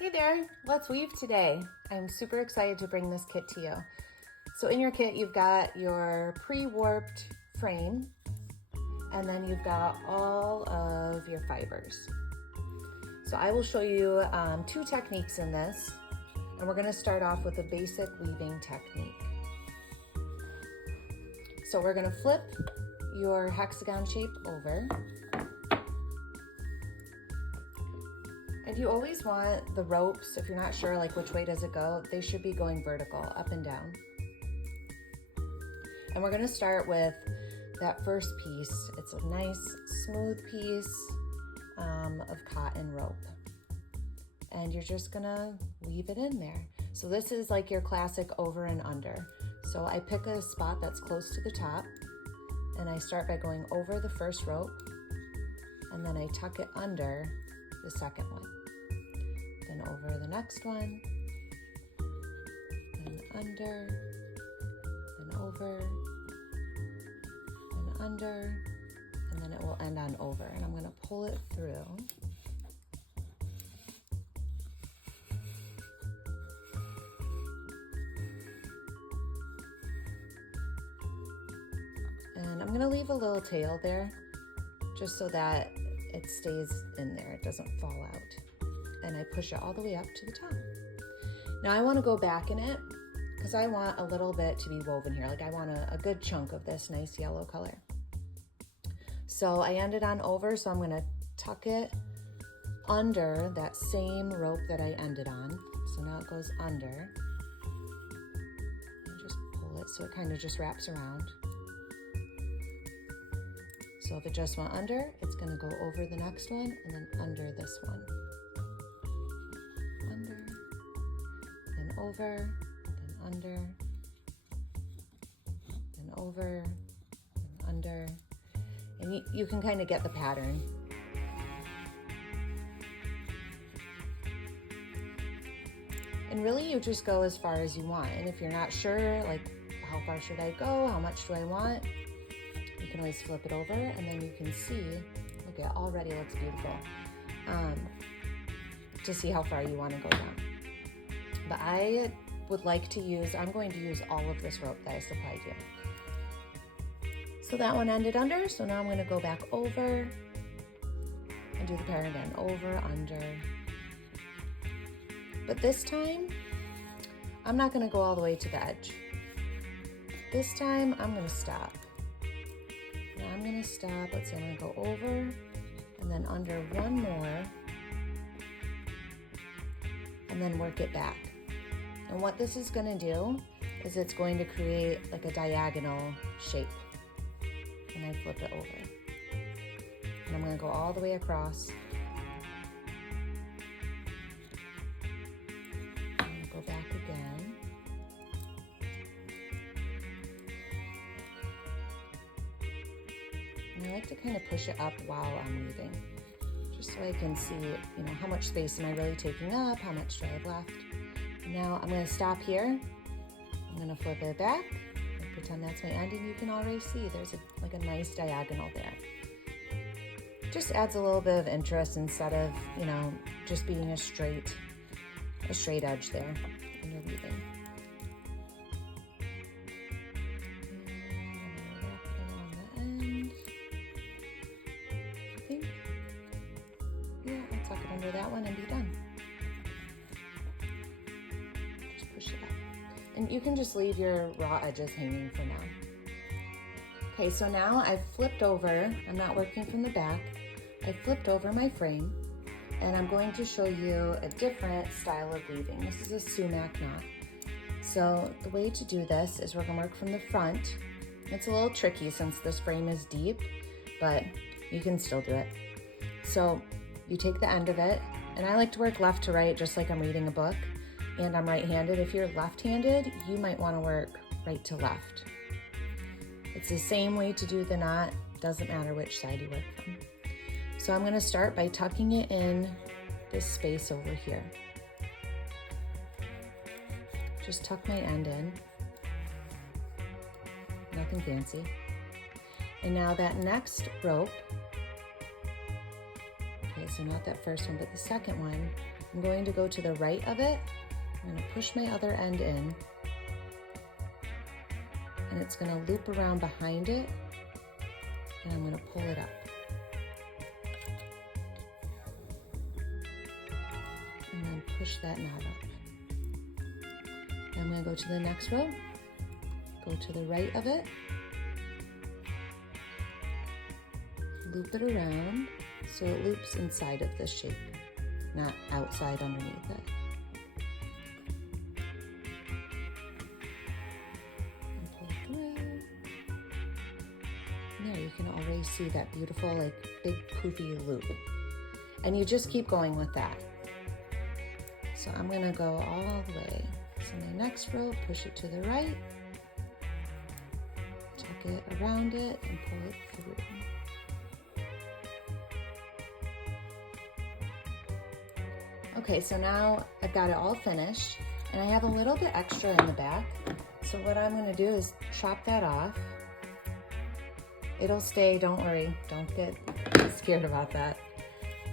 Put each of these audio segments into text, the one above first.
Hey there, let's weave today. I'm super excited to bring this kit to you. So in your kit, you've got your pre-warped frame, and then you've got all of your fibers. So I will show you two techniques in this, and we're gonna start off with a basic weaving technique. So we're gonna flip your hexagon shape over. And you always want the ropes, if you're not sure like which way does it go, they should be going vertical, up and down. And we're gonna start with that first piece. It's a nice smooth piece of cotton rope. And you're just gonna weave it in there. So this is like your classic over and under. So I pick a spot that's close to the top, and I start by going over the first rope, and then I tuck it under the second one. Then over the next one, then under, then over, then under, and then it will end on over. And I'm gonna pull it through. And I'm gonna leave a little tail there just so that it stays in there, it doesn't fall out. And I push it all the way up to the top. Now I wanna go back in it because I want a little bit to be woven here. Like I want a good chunk of this nice yellow color. So I ended on over, so I'm gonna tuck it under that same rope that I ended on. So now it goes under. And just pull it so it kind of just wraps around. So if it just went under, it's gonna go over the next one and then under this one. Under, then over, then under, then over, then under. And you can kind of get the pattern. And really you just go as far as you want. And if you're not sure, like how far should I go? How much do I want? You can always flip it over and then you can see, look, it already looks beautiful. To see how far you want to go down. But I would like to use, I'm going to use all of this rope that I supplied you. So that one ended under, so now I'm going to go back over and do the pattern again, over, under. But this time, I'm not going to go all the way to the edge. This time, I'm going to stop. Now I'm going to stop, let's say I'm going to go over and then under one more, and then work it back. And what this is gonna do is it's going to create like a diagonal shape. And I flip it over. And I'm gonna go all the way across. I'm gonna go back again. And I like to kind of push it up while I'm weaving, just so I can see, you know, how much space am I really taking up, how much do I have left. Now I'm gonna stop here. I'm gonna flip it back and pretend that's my end, and you can already see there's like a nice diagonal there. Just adds a little bit of interest instead of, you know, just being a straight edge there when you're weaving. That one and be done. Just push it up. And you can just leave your raw edges hanging for now. Okay, so now I've flipped over, I'm not working from the back, I flipped over my frame, and I'm going to show you a different style of weaving. This is a sumac knot. So the way to do this is we're gonna work from the front. It's a little tricky since this frame is deep, but you can still do it. So you take the end of it, and I like to work left to right just like I'm reading a book, and I'm right-handed. If you're left-handed, you might want to work right to left. It's the same way to do the knot, doesn't matter which side you work from. So I'm going to start by tucking it in this space over here. Just tuck my end in, nothing fancy. And now that next rope, okay, so not that first one, but the second one, I'm going to go to the right of it. I'm going to push my other end in, and it's going to loop around behind it, and I'm going to pull it up. And then push that knot up. I'm going to go to the next row, go to the right of it, loop it around so it loops inside of the shape, not outside underneath it. And pull through. And there, you can already see that beautiful, like, big poofy loop. And you just keep going with that. So I'm gonna go all the way. So my next row, push it to the right, tuck it around it, and pull it through. Okay, so now I've got it all finished, and I have a little bit extra in the back. So what I'm gonna do is chop that off. It'll stay, don't worry, don't get scared about that.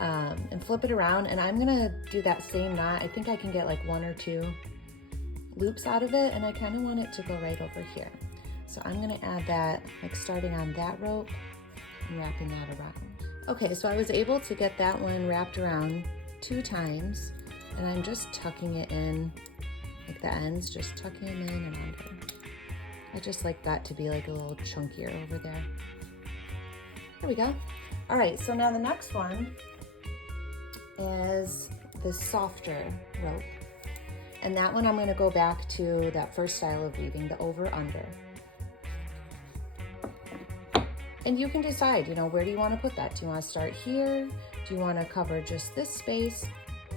And flip it around, and I'm gonna do that same knot. I think I can get like 1 or 2 loops out of it, and I kind of want it to go right over here. So I'm gonna add that, like starting on that rope and wrapping that around. Okay, so I was able to get that one wrapped around 2 times, and I'm just tucking it in, like the ends, just tucking them in and under. I just like that to be like a little chunkier over there. There we go. All right, so now the next one is the softer rope. And that one I'm gonna go back to that first style of weaving, the over-under. And you can decide, you know, where do you wanna put that? Do you wanna start here? Do you wanna cover just this space?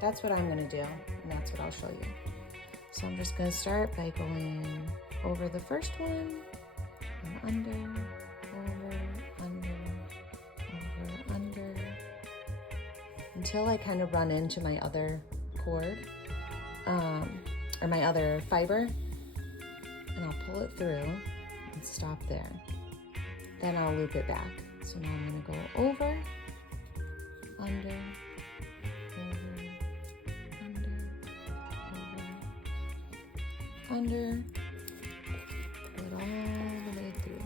That's what I'm gonna do, and that's what I'll show you. So I'm just gonna start by going over the first one, and under, over, under, over, under, until I kind of run into my other cord, or my other fiber, and I'll pull it through and stop there. Then I'll loop it back. So now I'm gonna go over, under, over, under, pull it all the way through.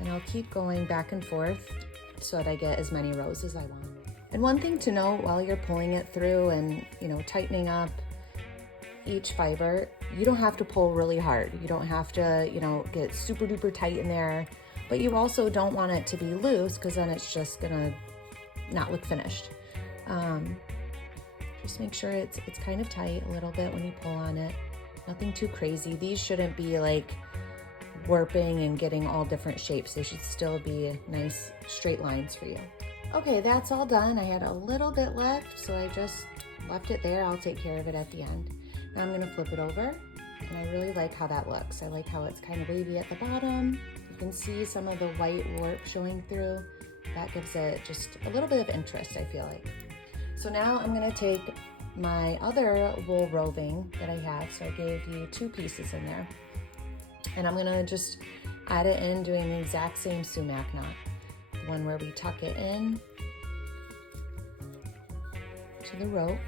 And I'll keep going back and forth so that I get as many rows as I want. And one thing to note while you're pulling it through and, you know, tightening up each fiber, you don't have to pull really hard. You don't have to, you know, get super duper tight in there, but you also don't want it to be loose because then it's just gonna not look finished. Just make sure it's kind of tight a little bit when you pull on it. Nothing too crazy. These shouldn't be like warping and getting all different shapes. They should still be nice straight lines for you. Okay, that's all done. I had a little bit left, so I just left it there. I'll take care of it at the end. Now I'm gonna flip it over, and I really like how that looks. I like how it's kind of wavy at the bottom. You can see some of the white warp showing through. That gives it just a little bit of interest, I feel like. So now I'm gonna take my other wool roving that I have. So I gave you 2 pieces in there. And I'm gonna just add it in doing the exact same sumac knot. The one where we tuck it in to the rope.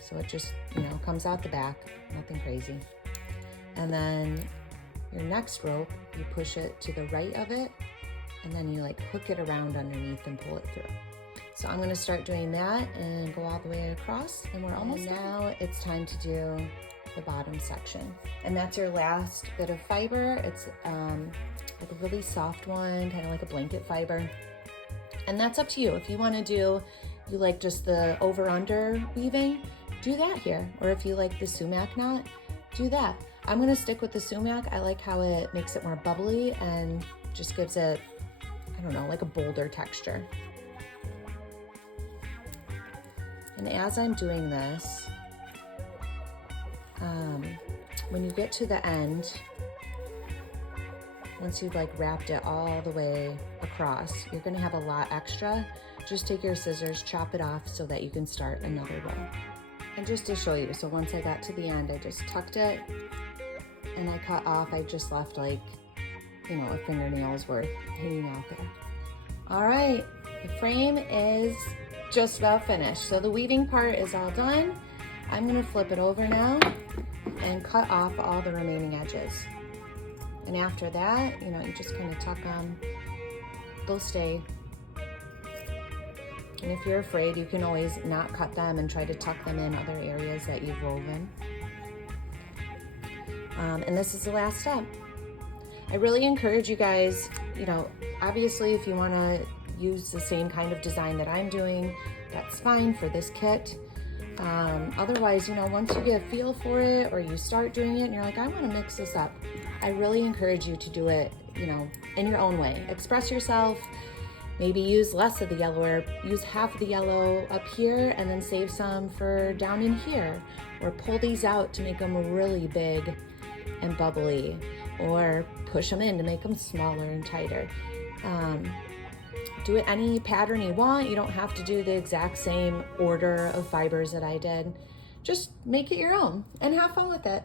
So it just, you know, comes out the back, nothing crazy. And then your next rope, you push it to the right of it, and then you like hook it around underneath and pull it through. So I'm gonna start doing that and go all the way across, and we're almost done. Now it's time to do the bottom section. And that's your last bit of fiber. It's like a really soft one, kind of like a blanket fiber. And that's up to you. If you wanna do, you like just the over-under weaving, do that here. Or if you like the sumac knot, do that. I'm gonna stick with the sumac. I like how it makes it more bubbly and just gives it, I don't know, like a bolder texture. And as I'm doing this, when you get to the end, once you've like wrapped it all the way across, you're gonna have a lot extra. Just take your scissors, chop it off so that you can start another row. And just to show you, so once I got to the end, I just tucked it and I cut off. I just left like, you know, a fingernail's worth hanging out there. All right, The frame is just about finished. So the weaving part is all done. I'm gonna flip it over now and cut off all the remaining edges. And after that, you know, you just kind of tuck them. They'll stay. And if you're afraid, you can always not cut them and try to tuck them in other areas that you've woven. And this is the last step. I really encourage you guys, you know, obviously if you want to use the same kind of design that I'm doing, that's fine for this kit. Otherwise, you know, once you get a feel for it or you start doing it and you're like, I want to mix this up, I really encourage you to do it, you know, in your own way. Express yourself. Maybe use less of the yellow, or use half of the yellow up here and then save some for down in here, or pull these out to make them really big and bubbly, or push them in to make them smaller and tighter. Do it any pattern you want. You don't have to do the exact same order of fibers that I did. Just make it your own and have fun with it.